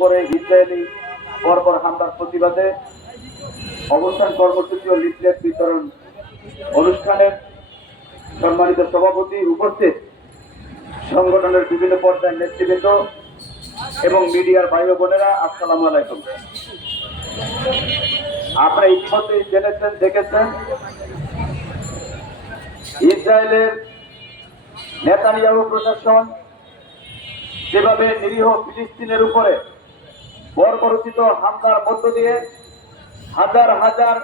উপরে ইসরায়েলি বর্বর হামলার প্রতিবাদে অবস্থান কর্মসূচি ও লিফলেট বিতরণ অনুষ্ঠানের সম্মানিত সভাপতি, উপস্থিত সংগঠনের বিভিন্ন পর্যায়ের নেতৃবৃন্দ এবং মিডিয়ার ভাই বোনেরা, আসসালামু আলাইকুম। আপনারা ইতিমধ্যে জেনেছেন, দেখেছেন, ইসরায়েলের নেতানিয়াহু প্রশাসন যেভাবে নিরীহ ফিলিস্তিনের উপরে বর্বরোচিত হামলার মধ্য দিয়ে হাজার হাজার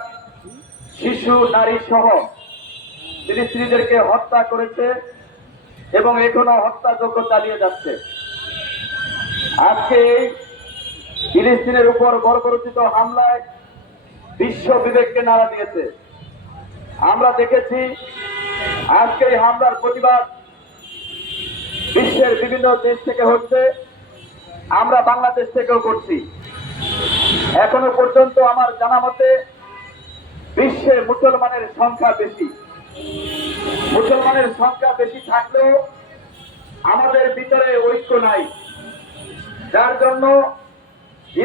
শিশু, নারী সহ ফিলিস্তিনিদেরকে হত্যা করেছে এবং এখনো হত্যাযজ্ঞ চালিয়ে যাচ্ছে। আজকে এই ফিলিস্তিনের উপর বর্বরোচিত হামলায় বিশ্ব বিবেককে নাড়া দিয়েছে। আমরা দেখেছি আজকে এই হামলার প্রতিবাদ বিশ্বের বিভিন্ন দেশ থেকে হচ্ছে, আমরা বাংলাদেশ থেকেও করছি। এখনো পর্যন্ত আমার জানা মতে বিশ্বে মুসলমানের সংখ্যা বেশি। মুসলমানের সংখ্যা বেশি থাকলেও আমাদের ভিতরে ঐক্য নাই, যার জন্য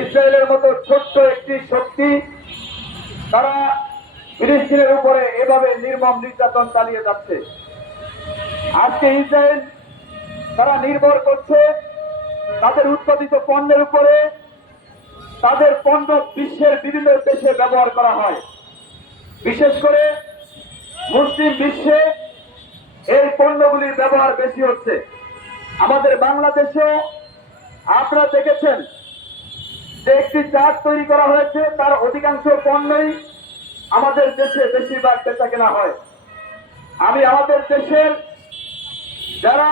ইসরায়েলের মতো ছোট্ট একটি শক্তি তারা ফিলিস্তিনের উপরে এভাবে নির্মম নির্যাতন চালিয়ে যাচ্ছে। আজকে ইসরায়েল তারা নির্ভর করছে তাদের উৎপাদিত পণ্যের উপরে। তাদের পণ্য বিশ্বের বিভিন্ন দেশে ব্যবহার করা হয়, বিশেষ করে মুসলিম বিশ্বে এই পণ্যগুলির ব্যবহার বেশি হচ্ছে। আমাদের বাংলাদেশেও আপনারা দেখেছেন যে একটি চার্ট তৈরি করা হয়েছে, তার অধিকাংশ পণ্যই আমাদের দেশে বেশিরভাগ বেচা কেনা হয়। আমি আমাদের দেশের যারা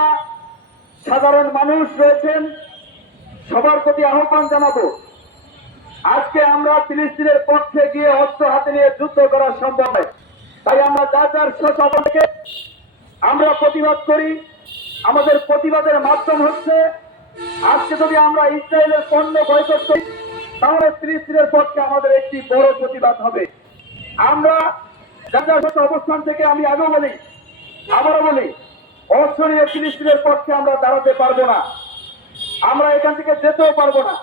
সাধারণ মানুষ রয়েছেন সবার প্রতি আহ্বান জানাবো, আজকে আমরা ফিলিস্তিনের পক্ষে গিয়ে অস্ত্র হাতে নিয়ে যুদ্ধ করা সম্ভব নয়। তাই আমরা যার যার স্বভাব থেকে আমরা প্রতিবাদ করি। আমাদের প্রতিবাদের মাধ্যম হচ্ছে আজকে যদি আমরা ইসরায়েলের পণ্য বয়কট করি তাহলে ফিলিস্তিনের পক্ষে আমাদের একটি বড় প্রতিবাদ হবে। আমরা যার যার অবস্থান থেকে আমি আগেও বলি, আবারও বলি, অস্ত্র নিয়ে ফিলিস্তিনের পক্ষে আমরা দাঁড়াতে পারবো না, আমরা এখান থেকে যেতেও পারবো না।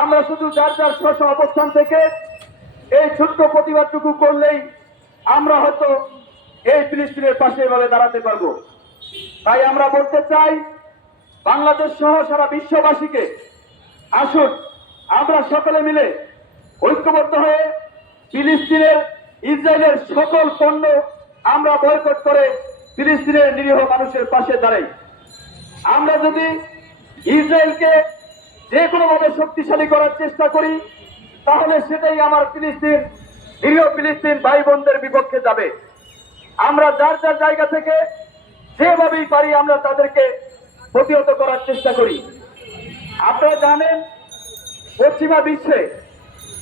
আমরা শুধু যার যার স্ব অবস্থান থেকে এই ছোট্ট প্রতিবাদটুকু করলেই আমরা হয়তো এই ফিলিস্তিনের পাশে এভাবে দাঁড়াতে পারবো। তাই আমরা বলতে চাই বাংলাদেশ সহ সারা বিশ্ববাসীকে, আসুন আমরা সকলে মিলে ঐক্যবদ্ধ হয়ে ফিলিস্তিনের, ইসরায়েলের সকল পণ্য আমরা বয়কট করে ফিলিস্তিনের নিরীহ মানুষের পাশে দাঁড়াই। আমরা যদি ইসরায়েলকে যে কোনোভাবে শক্তিশালী করার চেষ্টা করি তাহলে সেটাই আমার ফিলিস্তিন, নিরীহ ফিলিস্তিন ভাই বোনদের বিপক্ষে যাবে। আমরা যার যার জায়গা থেকে যেভাবেই পারি আমরা তাদেরকে প্রতিহত করার চেষ্টা করি। আপনারা জানেন পশ্চিমা বিশ্বে,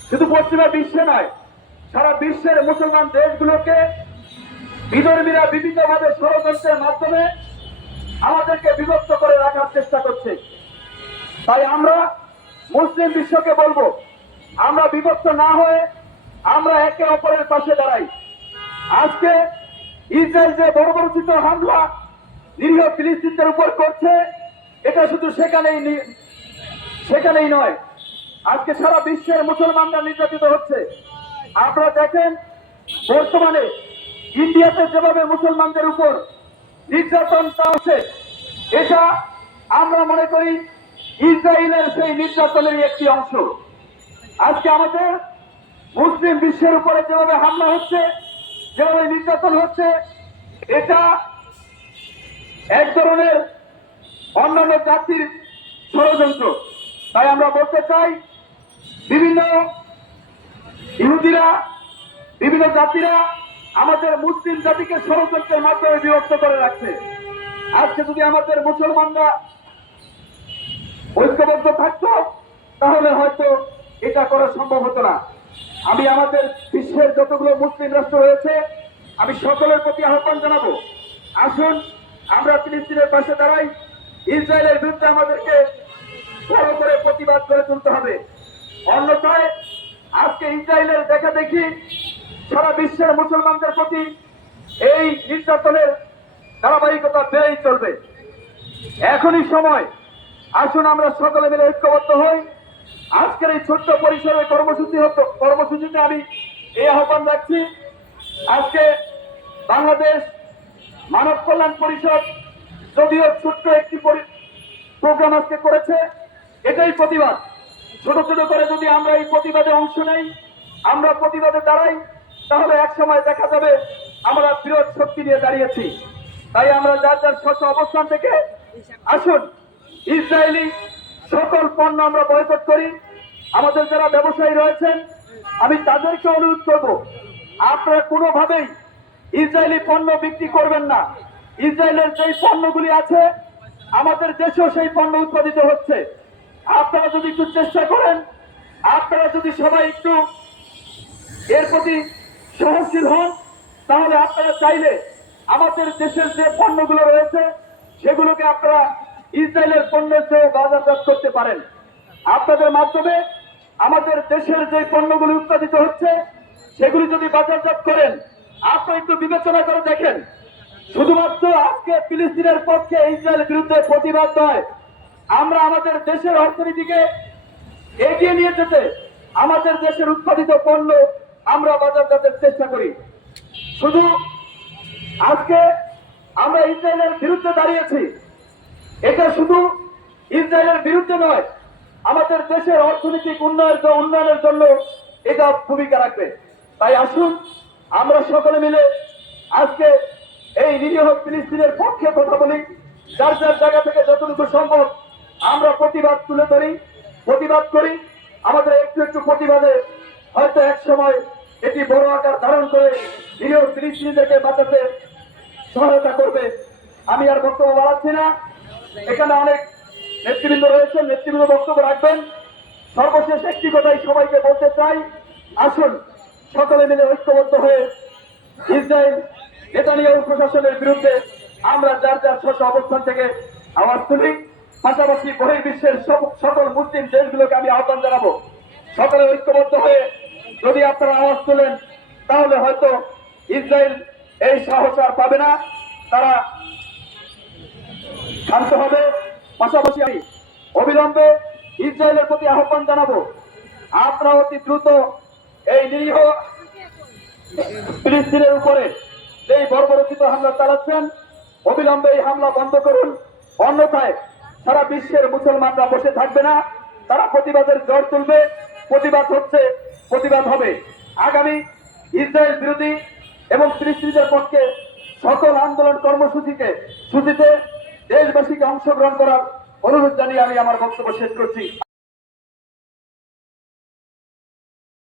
শুধু পশ্চিমা বিশ্বে নয়, সারা বিশ্বের মুসলমান দেশগুলোকে বিধর্মীরা বিভিন্নভাবে ষড়যন্ত্রের মাধ্যমে আমাদেরকে বিভক্ত করে রাখার চেষ্টা করছে। তাই আমরা মুসলিম বিশ্বকে বলবো, আমরা বিভক্ত না হয়ে আমরা একে অপরের পাশে দাঁড়াই। আজকে ইসরায়েল যে বর্বরোচিত হামলা নিরীহ ফিলিস্তিনদের উপর করছে, এটা শুধু সেখানেই নয়, আজকে সারা বিশ্বের মুসলমানরা নির্যাতিত হচ্ছে। আপনারা দেখেন বর্তমানে ইন্ডিয়াতে যেভাবে মুসলমানদের উপর নির্যাতন হচ্ছে, এটা আমরা মনে করি ইসরায়েলের সেই নির্যাতনের একটি অংশ। আজকে আমাদের মুসলিম বিশ্বের উপরে যেভাবে হামলা হচ্ছে, যেভাবে নির্যাতন হচ্ছে, এটা এক ধরনের অন্যান্য জাতির ষড়যন্ত্র। তাই আমরা বলতে চাই বিভিন্ন ইহুদিরা, বিভিন্ন জাতিরা আমাদের মুসলিম জাতিকে ষড়যন্ত্রের মাধ্যমে বিভক্ত করে রাখছে। আজকে যদি আমাদের মুসলমানরা ঐক্যবদ্ধ থাকতো তাহলে হয়তো এটা করা সম্ভব হতো না। আমি আমাদের বিশ্বের যতগুলো মুসলিম রাষ্ট্র রয়েছে আমি সকলের প্রতি আহ্বান জানাবো, আসুন আমরা ফিলিস্তিনের পাশে দাঁড়াই। ইসরায়েলের বিরুদ্ধে আমাদেরকে বড় করে প্রতিবাদ করে তুলতে হবে, অন্যথায় আজকে ইসরায়েলের দেখা দেখি সারা বিশ্বের মুসলমানদের প্রতি এই নির্যাতনের ধারাবাহিকতা বেড়েই চলবে। এখনই সময়, আসুন আমরা সকলে মিলে ঐক্যবদ্ধ হই, আজকের এই ছোট্ট পরিসরের কর্মসূচিতে আমি এই আহ্বান রাখছি। আজকে বাংলাদেশ মানব কল্যাণ পরিষদ যদিও ছোট্ট একটি প্রোগ্রাম আজকে করেছে, এটাই প্রতিবাদ। ছোট ছোট করে যদি আমরা এই প্রতিবাদে অংশ নেই, আমরা প্রতিবাদে দাঁড়াই, তাহলে এক সময় দেখা যাবে আমরা বৃহৎ শক্তি নিয়ে দাঁড়িয়েছি। তাই আমরা যার যার স্ব অবস্থান থেকে আসুন ইসরায়েলি সকল পণ্য আমরা বয়কট করি। আমাদের যারা ব্যবসায়ী রয়েছেন আমি তাদেরকে অনুরোধ করব, আপনারা কোনোভাবেই ইসরায়েলি পণ্য বিক্রি করবেন না। ইসরায়েলের যেই পণ্যগুলি আছে আমাদের দেশেও সেই পণ্য উৎপাদিত হচ্ছে। আপনারা যদি একটু চেষ্টা করেন, আপনারা যদি সবাই একটু এর প্রতি সহনশীল হন, তাহলে আপনারা চাইলে আমাদের দেশের যে পণ্যগুলো রয়েছে সেগুলোকে আপনারা ইসরায়েলের পণ্যের চেয়ে বাজারজাত করতে পারেন। আপনাদের মাধ্যমে আমাদের দেশের যে পণ্যগুলি উৎপাদিত হচ্ছে সেগুলি যদি বাজারজাত করেন, আপনারা একটু বিবেচনা করে দেখেন। শুধুমাত্র আজকে ফিলিস্তিনের পক্ষে ইসরায়েলের বিরুদ্ধে প্রতিবাদ নয়, আমরা আমাদের দেশের অর্থনীতিকে এগিয়ে নিয়ে যেতে আমাদের দেশের উৎপাদিত পণ্য আমরা বাজারজাতের চেষ্টা করি। শুধু আজকে আমরা ইসরায়েলের বিরুদ্ধে দাঁড়িয়েছি, এটা শুধু ইসরায়েলের বিরুদ্ধে নয়, আমাদের দেশের অর্থনৈতিক উন্নয়নের জন্য এটা ভূমিকা রাখবে। তাই আসুন আমরা সকলে মিলে আজকে এই নিরীহ ফিলিস্তিনের পক্ষে কথা বলি। যার যার জায়গা থেকে যতটুকু সম্ভব আমরা প্রতিবাদ তুলে ধরি, প্রতিবাদ করি। আমাদের একটু একটু প্রতিবাদে হয়তো এক সময় এটি বড় আকার ধারণ করে নিরীহ ফিলিস্তিনিদেরকে বাঁচাতে সহায়তা করবে। আমি আর বক্তব্য বাড়াচ্ছি না, এখানে অনেক নেতৃবৃন্দ রয়েছেন, নেতৃবৃন্দ বক্তব্য রাখবেন। সর্বশেষ একটি কথাই সবাইকে বলতে চাই, আসুন সকলে মিলে ঐক্যবদ্ধ হয়ে ইসরায়েল নেতানিয়াহু প্রশাসনের বিরুদ্ধে আমরা যার যার স্ব অবস্থান থেকে আওয়াজ তুলি। পাশাপাশি বহির্বিশ্বের সকল মুসলিম দেশগুলোকে আমি আহ্বান জানাবো, সকলে ঐক্যবদ্ধ হয়ে যদি আপনারা আওয়াজ তোলেন তাহলে হয়তো ইসরায়েল এই সাহস আর পাবে না, তারা শান্ত হবে। পাশাপাশি আমি অবিলম্বে ইসরায়েলের প্রতি আহ্বান জানাবো, আপনারা অতি দ্রুত এই নিরীহ ফিলিস্তিনের উপরে যেই বর্বরচিত হামলা চালাচ্ছেন অবিলম্বে এই হামলা বন্ধ করুন। অন্যথায় সারা বিশ্বের মুসলমানরা বসে থাকবে না, তারা প্রতিবাদের জ্বর তুলবে। প্রতিবাদ হচ্ছে, প্রতিবাদ হবে। আগামী ইসরায়েল বিরোধী এবং ফিলিস্তিনিদের পক্ষে সকল আন্দোলন কর্মসূচিতে দেশবাসীকে অংশগ্রহণ করার অনুরোধ জানিয়ে আমি আমার বক্তব্য শেষ করছি।